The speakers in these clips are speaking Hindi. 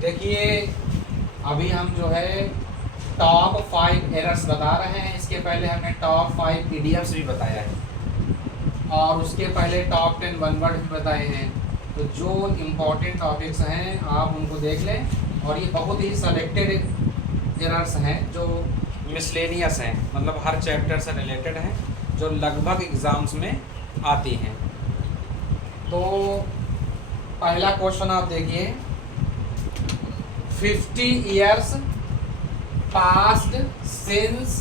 देखिए अभी हम जो है टॉप 5 एरर्स बता रहे हैं। इसके पहले हमने टॉप 5 इडियम्स भी बताया है और उसके पहले टॉप 10 वन वर्ड भी बताए हैं। तो जो इम्पोर्टेंट टॉपिक्स हैं आप उनको देख लें और ये बहुत ही सेलेक्टेड एरर्स हैं जो मिसलेनियस हैं, मतलब हर चैप्टर से रिलेटेड हैं, जो लगभग एग्ज़ाम्स में आती हैं। तो पहला क्वेश्चन आप देखिए, 50 years passed since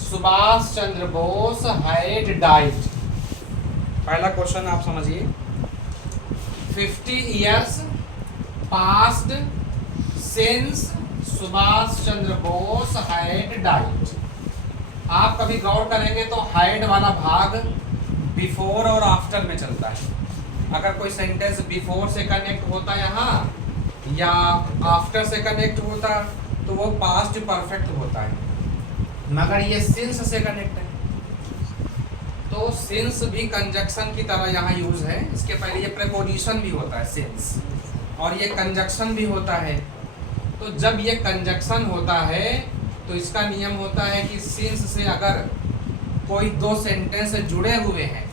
Subhash Chandra Bose had died। पहला क्वेश्चन आप समझिए, 50 years passed since Subhash Chandra Bose had died। आप कभी गौर करेंगे तो had वाला भाग बिफोर और आफ्टर में चलता है। अगर कोई सेंटेंस बिफोर से कनेक्ट होता यहाँ या आफ्टर से कनेक्ट होता तो वो पास्ट परफेक्ट होता है, मगर ये सिंस से कनेक्ट है तो सिंस भी कंजक्शन की तरह यहाँ यूज है। इसके पहले ये प्रेपोजिशन भी होता है सिंस, और ये कंजक्शन भी होता है। तो जब ये कंजक्शन होता है तो इसका नियम होता है कि सिंस से अगर कोई दो सेंटेंस जुड़े हुए हैं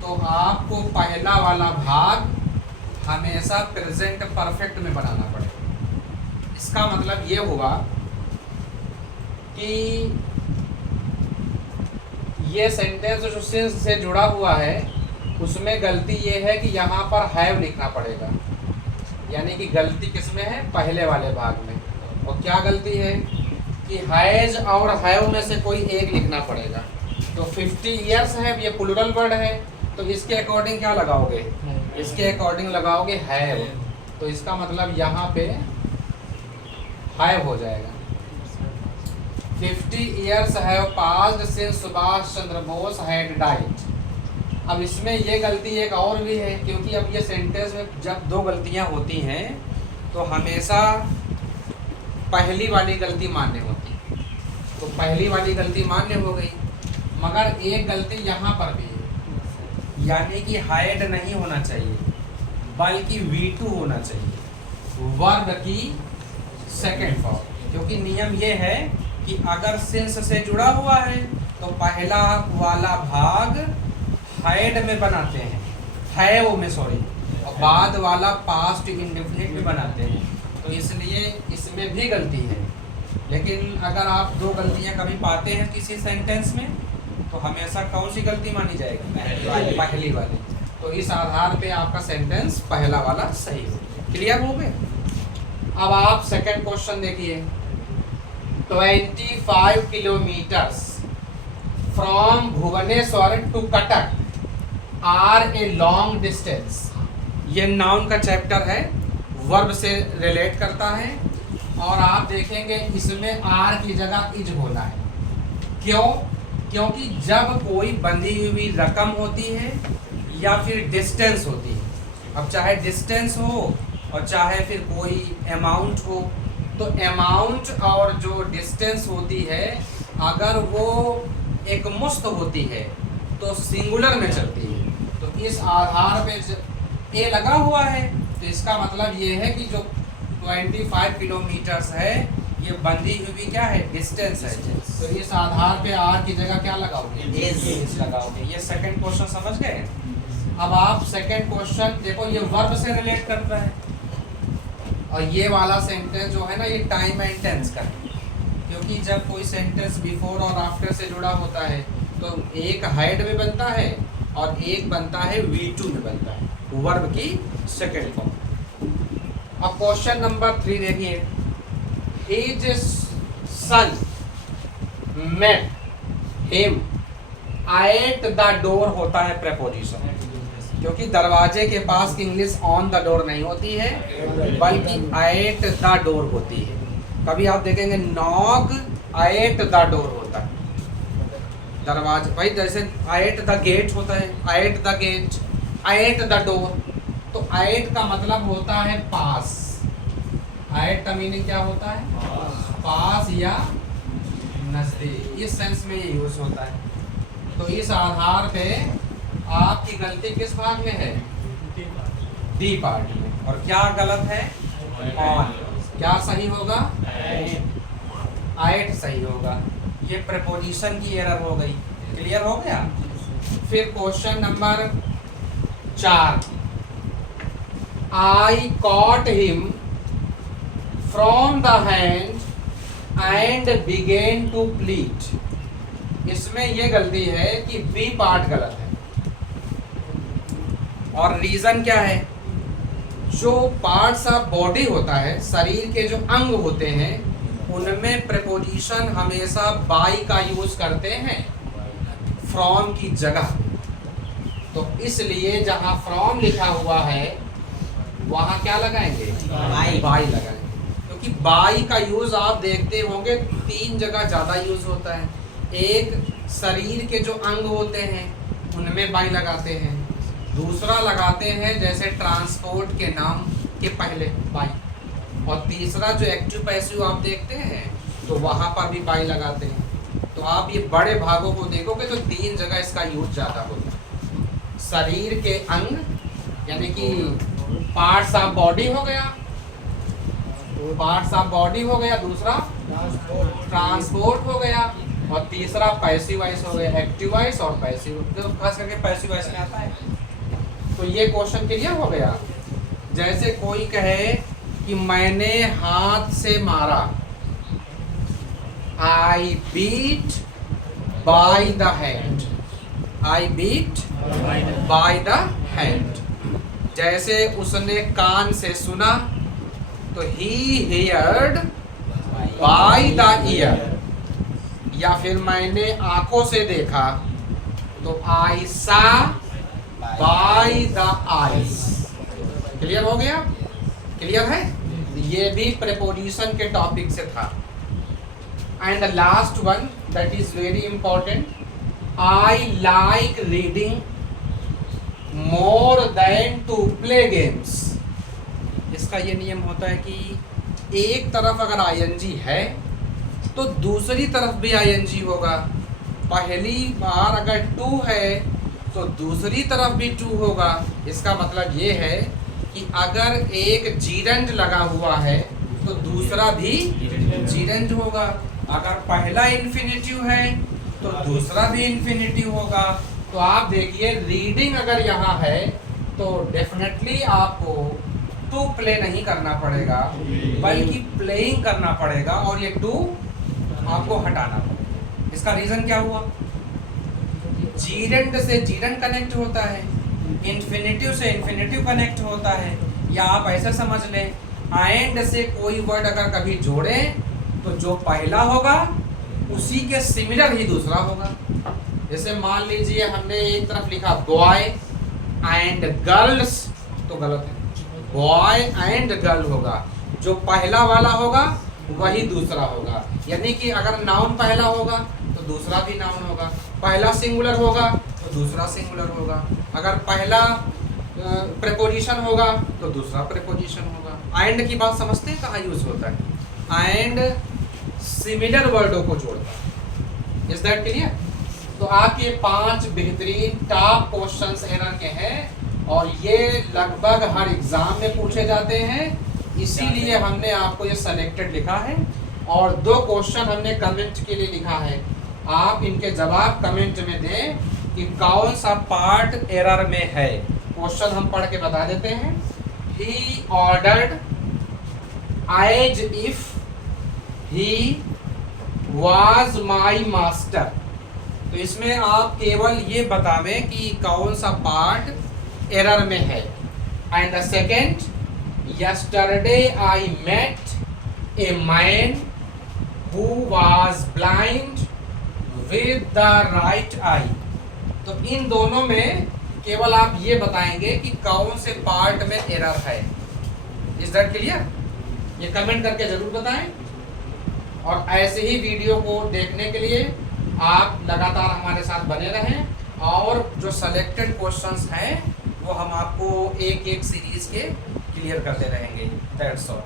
तो आपको पहला वाला भाग हमेशा प्रेजेंट परफेक्ट में बनाना पड़ेगा। इसका मतलब ये हुआ कि ये सेंटेंस जो सिंस से जुड़ा हुआ है उसमें गलती ये है कि यहाँ पर हैव लिखना पड़ेगा, यानी कि गलती किसमें है, पहले वाले भाग में। और क्या गलती है कि हैज और हैव में से कोई एक लिखना पड़ेगा। तो 50 इयर्स है, ये प्लूरल वर्ड है, तो इसके अकॉर्डिंग क्या लगाओगे, इसके अकॉर्डिंग लगाओगे हैव। तो इसका मतलब यहाँ पे हैव हो जाएगा। 50 years have passed since Subhash Chandra Bose had died। अब इसमें ये गलती एक और भी है, क्योंकि अब ये सेंटेंस में जब दो गलतियाँ होती हैं तो हमेशा पहली वाली गलती मान्य होती है। तो पहली वाली गलती मान्य हो गई, मगर एक गलती यहाँ पर भी है, यानी कि हाइड नहीं होना चाहिए बल्कि V2 होना चाहिए, वर्ब की सेकंड फॉर्म। क्योंकि नियम ये है कि अगर सिंस से जुड़ा हुआ है तो पहला वाला भाग हाइड में बनाते हैं, हैव में सॉरी, और बाद वाला पास्ट इंडेफिनिट में बनाते हैं। तो इसलिए इसमें भी गलती है। लेकिन अगर आप दो गलतियां कभी पाते हैं किसी सेंटेंस में तो हमेशा कौन सी गलती मानी जाएगी, पहली वाली। तो इस आधार पे आपका सेंटेंस पहला वाला सही हो। क्लियर हो गए? अब आप सेकंड क्वेश्चन देखिए, 25 kilometres from Bhubaneswar to Cuttack are a long distance. ये नाउन का चैप्टर है, वर्ब से रिलेट करता है, और आप देखेंगे इसमें आर की जगह इज होना है। क्यों? क्योंकि जब कोई बंधी हुई रकम होती है या फिर डिस्टेंस होती है, अब चाहे डिस्टेंस हो और चाहे फिर कोई अमाउंट हो, तो अमाउंट और जो डिस्टेंस होती है अगर वो एक मुश्त होती है तो सिंगुलर में चलती है। तो इस आधार पे ए लगा हुआ है, तो इसका मतलब ये है कि जो 25 किलोमीटर्स है ये बंधी हुई क्या है, डिस्टेंस है। तो इस आधार पे आर की जगह क्या लगाओगे, इज लगाओगे। ये सेकंड क्वेश्चन समझ गए? अब आप सेकंड क्वेश्चन देखो, ये वर्ब से रिलेट करता है, और ये वाला सेंटेंस जो है ना ये टाइम एंड टेंस का है। क्योंकि जब कोई सेंटेंस बिफोर और आफ्टर से जुड़ा होता है तो एक हाइड में बनता है और एक बनता है V2 में बनता है, वर्ब की सेकंड फॉर्म। अब क्वेश्चन नंबर 3 देखिए, His son met him at the door होता है प्रेपोजिशन, क्योंकि दरवाजे के पास की इंग्लिश ऑन द डोर नहीं होती है बल्कि एट द डोर होती है। कभी आप देखेंगे नॉक एट द डोर होता है, दरवाजे भाई जैसे एट द गेट होता है, at the gate, at the door. तो एट का मतलब होता है पास। एट का मीनिंग क्या होता है, पास या नजदीक, इस सेंस में ये यूज होता है। तो इस आधार पे आपकी गलती किस भाग में है, डी पार्ट में। और क्या गलत है, ऑन। क्या सही होगा? 8 सही होगा। ये प्रीपोजिशन की एरर हो गई। क्लियर हो गया? फिर question number 4, I caught him from the hand and began to pleat. इसमें यह गलती है कि बी पार्ट गलत है। और रीजन क्या है? जो पार्ट्स ऑफ बॉडी होता है, शरीर के जो अंग होते हैं, उनमें प्रीपोजिशन हमेशा बाय का यूज करते हैं फ्रॉम की जगह। तो इसलिए जहां फ्रॉम लिखा हुआ है वहां क्या लगाएंगे? बाय लगाएंगे। क्योंकि बाय का यूज आप देखते होंगे 3 जगह ज्यादा यूज होता है। एक, शरीर के जो अंग होते हैं उनमें बाय लगाते हैं। दूसरा लगाते हैं जैसे ट्रांसपोर्ट के नाम के पहले बाय। और तीसरा जो एक्टिव पैसिव आप देखते हैं तो वहां पर भी बाय लगाते हैं। तो आप ये बड़े भागों को देखोगे तो 3 जगह इसका यूज ज्यादा होता है। शरीर के अंग यानी कि पार्ट्स ऑफ बॉडी हो गया, पार्ट्स ऑफ बॉडी हो गया। दूसरा ट्रांसपोर्ट हो गया। और तीसरा पैसिव वॉइस हो गया, एक्टिव वॉइस और पैसिव। तो खास करके पैसिव वॉइस में आता है। तो ये क्वेश्चन क्लियर हो गया। जैसे कोई कहे कि मैंने हाथ से मारा, I beat by the hand, I beat by the hand. जैसे उसने कान से सुना तो he heard by the ear. या फिर मैंने आंखों से देखा तो आई सा बाय द आईज। क्लियर हो गया? क्लियर है? ये भी प्रीपोजिशन के टॉपिक से था। And the last one that is very important, I like reading more than to play games. इसका ये नियम होता है कि एक तरफ अगर आईएनजी है तो दूसरी तरफ भी आईएनजी होगा। पहली बार अगर टू है तो दूसरी तरफ भी टू होगा। इसका मतलब ये है कि अगर एक जीरेंड लगा हुआ है तो दूसरा भी जीरेंड होगा। अगर पहला इन्फिनिटिव है तो दूसरा भी इन्फिनिटिव होगा। तो आप देखिए रीडिंग अगर यहाँ है तो डेफिनेटली आपको टू प्ले नहीं करना पड़ेगा बल्कि प्लेइंग करना पड़ेगा और ये टू आपको हटाना पड़ेगा। इसका रीजन क्या हुआ? जीरेंड से जीरेंड कनेक्ट होता है, इन्फिनिटिव से इन्फिनिटिव कनेक्ट होता है। या आप ऐसा समझ लें, एंड से कोई वर्ड अगर कभी जोड़े तो जो पहला होगा उसी के सिमिलर ही दूसरा होगा। जैसे मान लीजिए हमने एक तरफ लिखा बॉय एंड गर्ल्स तो गलत है, बॉय एंड गर्ल होगा। जो पहला वाला होगा वही दूसरा होगा। यानी कि अगर नाउन पहला होगा तो दूसरा भी नाउन होगा, पहला सिंगुलर होगा तो दूसरा सिंगुलर होगा, अगर पहला प्रीपोजिशन होगा तो दूसरा प्रीपोजिशन होगा। एंड की बात समझते हैं कहाँ यूज होता है? एंड सिमिलर वर्डों को जोड़ता है। Is that clear? तो आपके 5 बेहतरीन टॉप क्वेश्चंस एरर के हैं और ये लगभग हर एग्जाम में पूछे जाते हैं। इसीलिए हमने आपको ये सेलेक्टेड लिखा है और 2 क्वेश्चन हमने कमेंट के लिए लिखा है। आप इनके जवाब कमेंट में दें कि कौन सा पार्ट एरर में है। क्वेश्चन हम पढ़ के बता देते हैं। He ordered as if he was my master. तो इसमें आप केवल ये बतावें कि कौन सा पार्ट एरर में है। And the second, yesterday I met a man who was blind with the right eye। तो इन दोनों में केवल आप ये बताएंगे कि कौन से पार्ट में एरर है। Is that clear? ये कमेंट करके जरूर बताएं। और ऐसे ही वीडियो को देखने के लिए आप लगातार हमारे साथ बने रहें और जो सेलेक्टेड क्वेश्चंस हैं वो हम आपको एक एक सीरीज के क्लियर करते रहेंगे। That's all.